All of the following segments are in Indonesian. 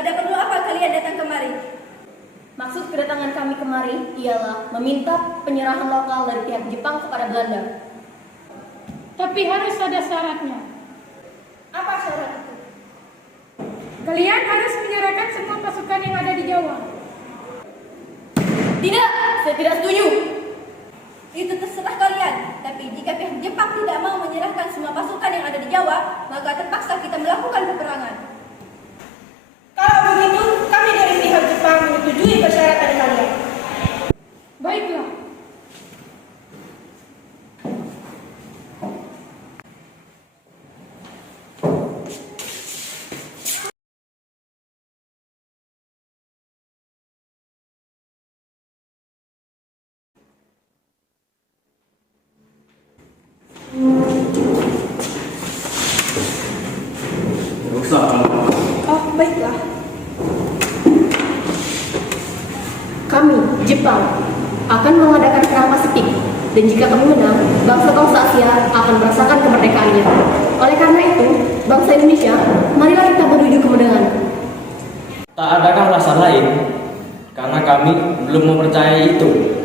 Ada perlu apa kalian datang kemari? Maksud kedatangan kami kemari ialah meminta penyerahan lokal dari pihak Jepang kepada Belanda. Tapi harus ada syaratnya. Apa syarat itu? Kalian harus menyerahkan semua pasukan yang ada di Jawa. Tidak, saya tidak setuju. Itu terserah kalian. Tapi jika pihak Jepang tidak mau menyerahkan semua pasukan yang ada di Jawa, maka terpaksa kita melakukan peperangan. Kalau begitu, kami dari pihak Jepang menyetujui persyaratan kalian. Baiklah. Oh, baiklah. Kami, Jepang, akan mengadakan perang Pasifik. Dan jika kami menang, bangsa-bangsa Asia akan merasakan kemerdekaannya. Oleh karena itu, bangsa Indonesia, marilah kita menuju kemenangan. Tak adakah alasan lain? Karena kami belum mempercayai itu.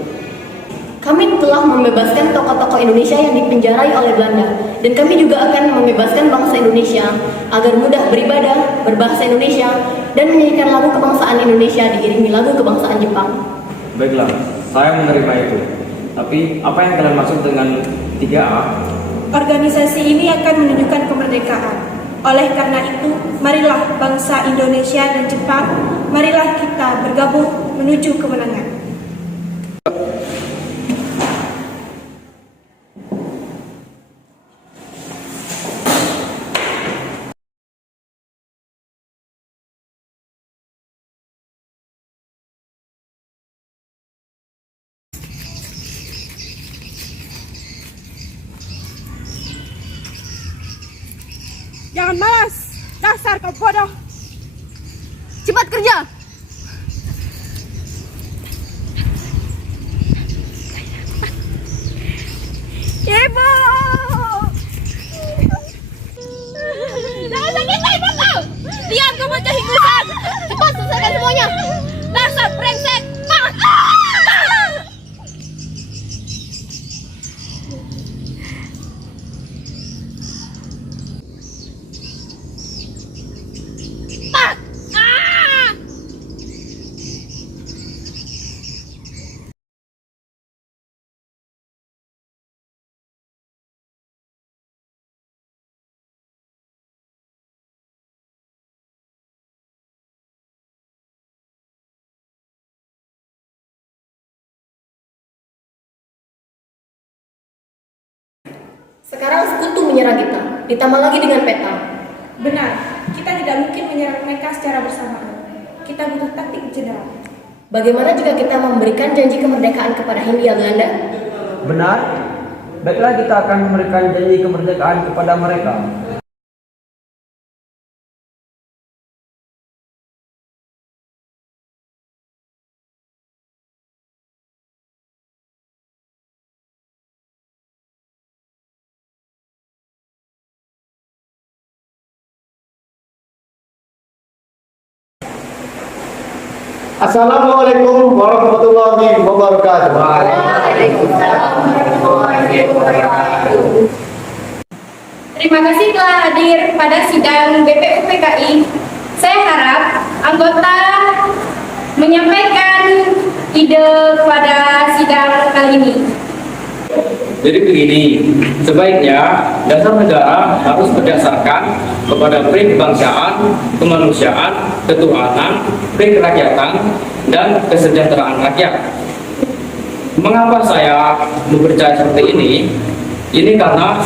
Kami telah membebaskan tokoh-tokoh Indonesia yang dipenjarai oleh Belanda. Dan kami juga akan membebaskan bangsa Indonesia agar mudah beribadah, berbahasa Indonesia, dan menyanyikan lagu kebangsaan Indonesia diiringi lagu kebangsaan Jepang. Baiklah, saya menerima itu. Tapi apa yang kalian maksud dengan 3A? Organisasi ini akan menunjukkan kemerdekaan. Oleh karena itu, marilah bangsa Indonesia dan Jepang, marilah kita bergabung menuju kemenangan. Jangan malas, dasar kau bodoh. Cepat kerja! Ibu! Jangan sakiti ibuku! Diam kau bocah higusan! Cepat selesaikan semuanya! Dasar brengsek! Sekarang sekutu menyerang kita, ditambah lagi dengan peta. Benar, kita tidak mungkin menyerang mereka secara bersamaan. Kita butuh taktik jenderal. Bagaimana jika kita memberikan janji kemerdekaan kepada Hindia Belanda? Benar. Baiklah, kita akan memberikan janji kemerdekaan kepada mereka. Assalamualaikum warahmatullahi wabarakatuh. Terima kasih telah hadir pada sidang BPUPKI. Saya harap anggota menyampaikan ide pada sidang kali ini. Jadi begini, sebaiknya dasar negara harus berdasarkan kepada prinsip kebangsaan, kemanusiaan, ketuhanan, prinsip kerakyatan, dan kesejahteraan rakyat. Mengapa saya mempercayai seperti ini? Ini karena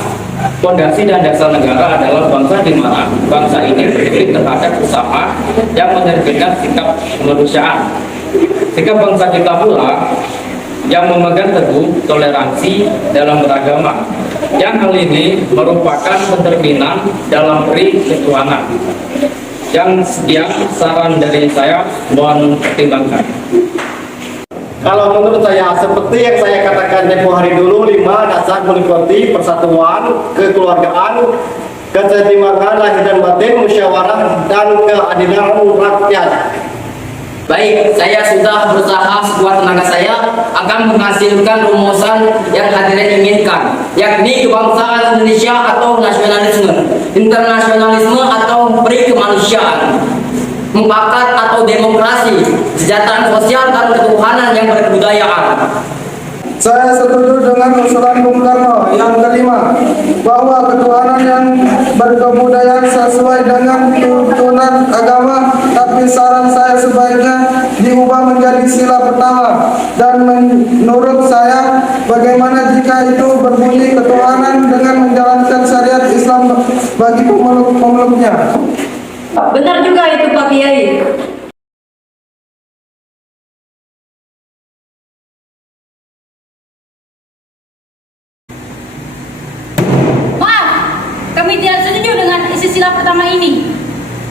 fondasi dan dasar negara adalah bangsa di mana bangsa ini berdiri terhadap usaha yang menerbitkan sikap kemanusiaan. Sikap bangsa kita pula yang memegang teguh toleransi dalam beragama, yang hal ini merupakan pencerminan dalam prinsip ketuhanan. Yang sekian saran dari saya, mohon pertimbangkan. Kalau menurut saya, seperti yang saya katakan tempoh hari dulu, 5 dasar meliputi persatuan, kekeluargaan, keseimbangan lahir dan batin, musyawarah, dan keadilan rakyat. Baik, saya sudah berusaha sekuat tenaga saya akan menghasilkan rumusan yang hadirin inginkan, yakni kebangsaan Indonesia atau nasionalisme, internasionalisme atau peri kemanusiaan, mufakat atau demokrasi, kesejahteraan sosial dan ketuhanan yang berkebudayaan. Saya setuju dengan usulan Bung Karno yang kelima, bahwa ketuhanan yang berkebudayaan sesuai dengan tuntunan agama, tapi saran saya sebaiknya diubah menjadi sila pertama. Dan menurut saya, bagaimana jika itu berbunyi ketuhanan dengan menjalankan syariat Islam bagi pemeluk-pemeluknya? Benar juga itu Pak Kiai. Kami tidak setuju dengan isi sila pertama ini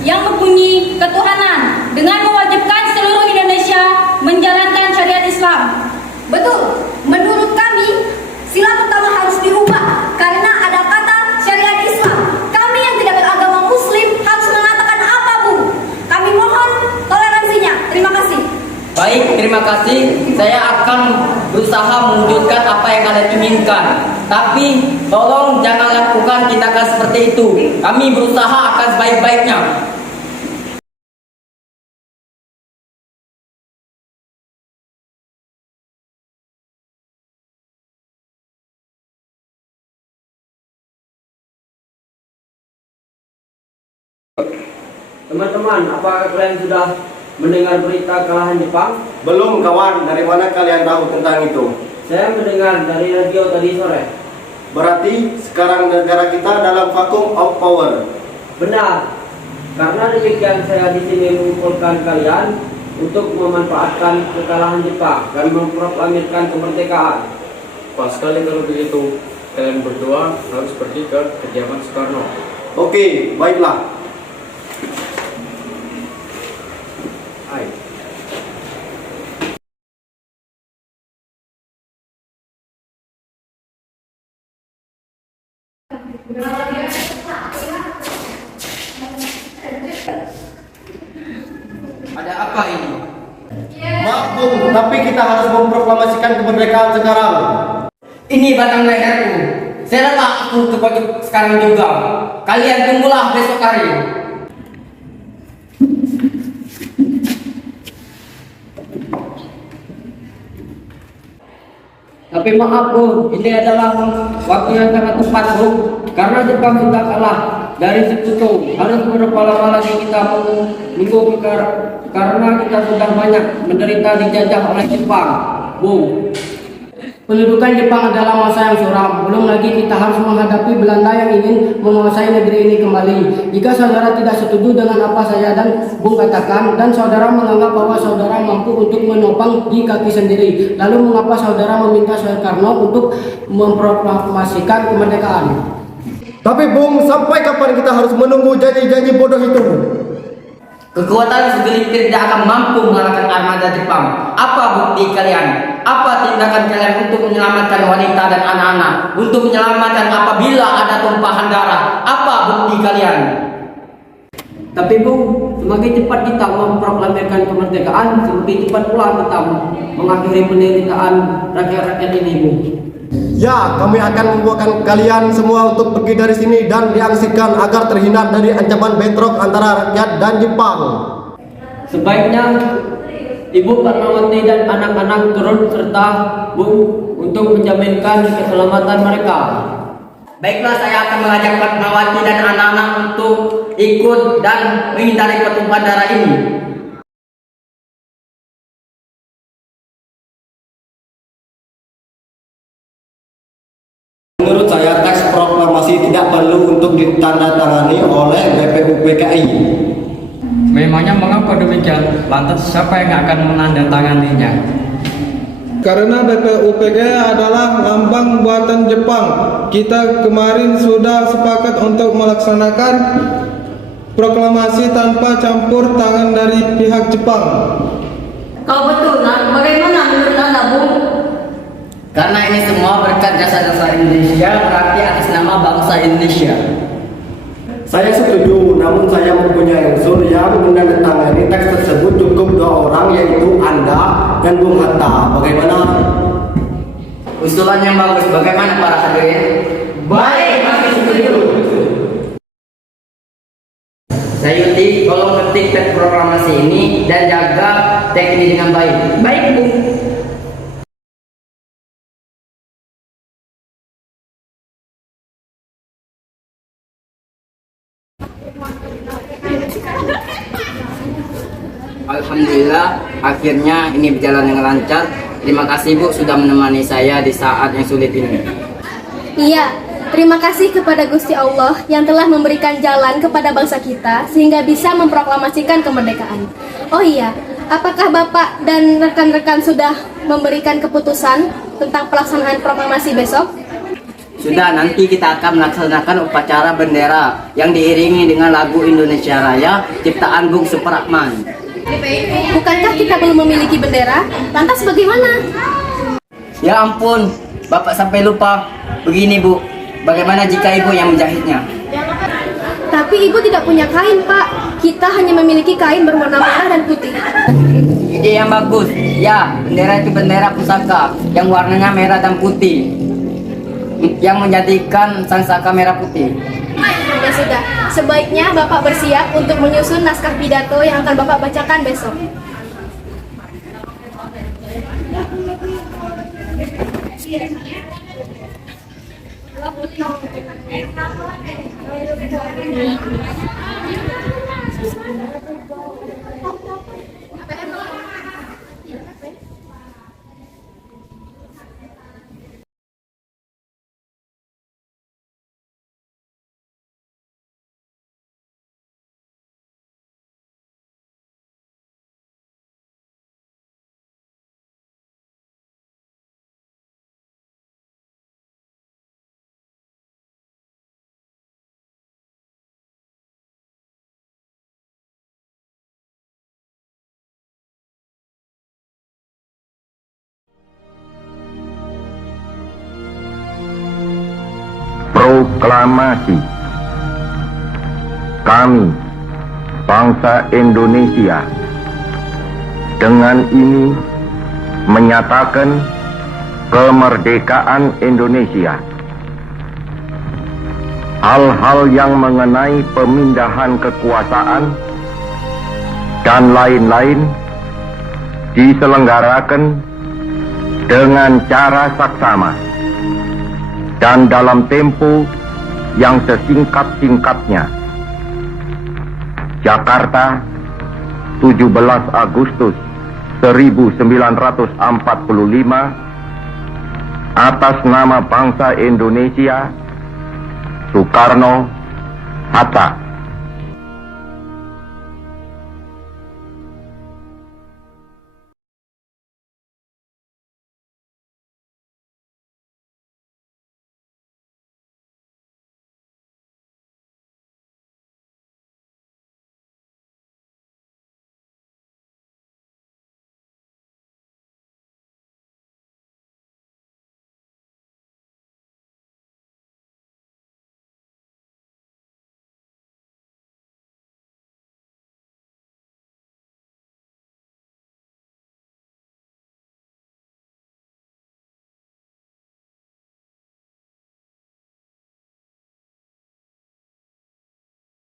yang berbunyi ketuhanan dengan mewajibkan seluruh Indonesia menjalankan syariat Islam. Betul, menurut kami sila pertama harus diubah karena ada kata syariat Islam. Kami yang tidak beragama Muslim harus mengatakan apa, Bu? Kami mohon toleransinya. Terima kasih. Baik, terima kasih. Saya akan berusaha mewujudkan apa yang kalian inginkan. Tapi tolong jangan lakukan tindakan seperti itu. Kami berusaha akan sebaik-baiknya. Teman-teman, apakah kalian sudah mendengar berita kekalahan Jepang? Belum kawan, dari mana kalian tahu tentang itu? Saya mendengar dari radio tadi sore. Berarti sekarang negara kita dalam vacuum of power. Benar. Karena demikian saya di sini mengumpulkan kalian untuk memanfaatkan kekalahan Jepang dan memproklamirkan kemerdekaan. Pas sekali kalau begitu, kalian berdua harus pergi ke kediaman Soekarno. Oke, baiklah. Hai. Ada apa ini? Maaf Bung, tapi kita harus memproklamasikan kemerdekaan sekarang. Ini batang leherku. Saya rela aku ke sekarang juga. Kalian tunggulah besok hari. Tapi maaf Bu, ini adalah waktu yang sangat tepat Bu, karena Jepang sudah kalah dari Sekutu. Harus berapa lama lagi kita menunggu karena kita sudah banyak menderita dijajah oleh Jepang Bu. Pendudukan Jepang adalah masa yang suram. Belum lagi kita harus menghadapi Belanda yang ingin menguasai negeri ini kembali. Jika saudara tidak setuju dengan apa saya dan Bung katakan, dan saudara menganggap bahwa saudara mampu untuk menopang di kaki sendiri, lalu mengapa saudara meminta Soekarno untuk memproklamasikan kemerdekaan? Tapi Bung, sampai kapan kita harus menunggu janji-janji bodoh itu? Kekuatan segelintir tidak akan mampu mengalahkan armada Jepang. Apa bukti kalian? Apa tindakan kalian untuk menyelamatkan wanita dan anak-anak? Untuk menyelamatkan apabila ada tumpahan darah? Apa bukti kalian? Tapi Bung, semakin cepat kita memproklamirkan kemerdekaan, semakin cepat pula kita mengakhiri penderitaan rakyat-rakyat ini, Bung. Ya, kami akan membuatkan kalian semua untuk pergi dari sini dan diaksikan agar terhindar dari ancaman bentrok antara rakyat dan Jepang. Sebaiknya Ibu Fatmawati dan anak-anak turun serta Bung untuk menjaminkan keselamatan mereka. Baiklah, saya akan mengajak Fatmawati dan anak-anak untuk ikut dan menghindari pertumpahan darah ini. Menurut saya, teks proklamasi tidak perlu untuk ditandatangani oleh BPUPKI. Memangnya mengapa demikian? Lantas siapa yang akan menandatanganinya? Karena BPUPKI adalah lambang buatan Jepang. Kita kemarin sudah sepakat untuk melaksanakan proklamasi tanpa campur tangan dari pihak Jepang. Kalau betul, nah, bagaimana menurut Anda, Bung? Karena ini semua berkat jasa-jasa Indonesia, berarti atas nama bangsa Indonesia. Saya setuju, namun saya mempunyai unsur yang menandatangani teks tersebut cukup 2 orang, yaitu Anda dan Bung Hatta. Bagaimana? Usulan yang bagus. Bagaimana para hadirin? Baik, kami setuju. Sayuti, tolong ketik teks proklamasi ini dan jaga teks ini dengan baik. Baik, Bu. Alhamdulillah, akhirnya ini berjalan dengan lancar. Terima kasih Bu sudah menemani saya di saat yang sulit ini. Iya, terima kasih kepada Gusti Allah yang telah memberikan jalan kepada bangsa kita sehingga bisa memproklamasikan kemerdekaan. Oh iya, apakah Bapak dan rekan-rekan sudah memberikan keputusan tentang pelaksanaan proklamasi besok? Sudah, nanti kita akan melaksanakan upacara bendera yang diiringi dengan lagu Indonesia Raya ciptaan Bung Supratman. Bukankah kita belum memiliki bendera? Lantas bagaimana? Ya ampun, Bapak sampai lupa. Begini Bu, bagaimana jika Ibu yang menjahitnya? Tapi Ibu tidak punya kain, Pak. Kita hanya memiliki kain berwarna merah dan putih. Ide yang bagus. Ya, bendera itu bendera pusaka yang warnanya merah dan putih, yang menjadikan sang saka merah putih. Ya sudah, sebaiknya Bapak bersiap untuk menyusun naskah pidato yang akan Bapak bacakan besok. Proklamasi. Kami, bangsa Indonesia, dengan ini menyatakan kemerdekaan Indonesia. Hal-hal yang mengenai pemindahan kekuasaan dan lain-lain diselenggarakan dengan cara saksama dan dalam tempo yang sesingkat-singkatnya. Jakarta, 17 Agustus 1945, atas nama bangsa Indonesia, Soekarno, Hatta.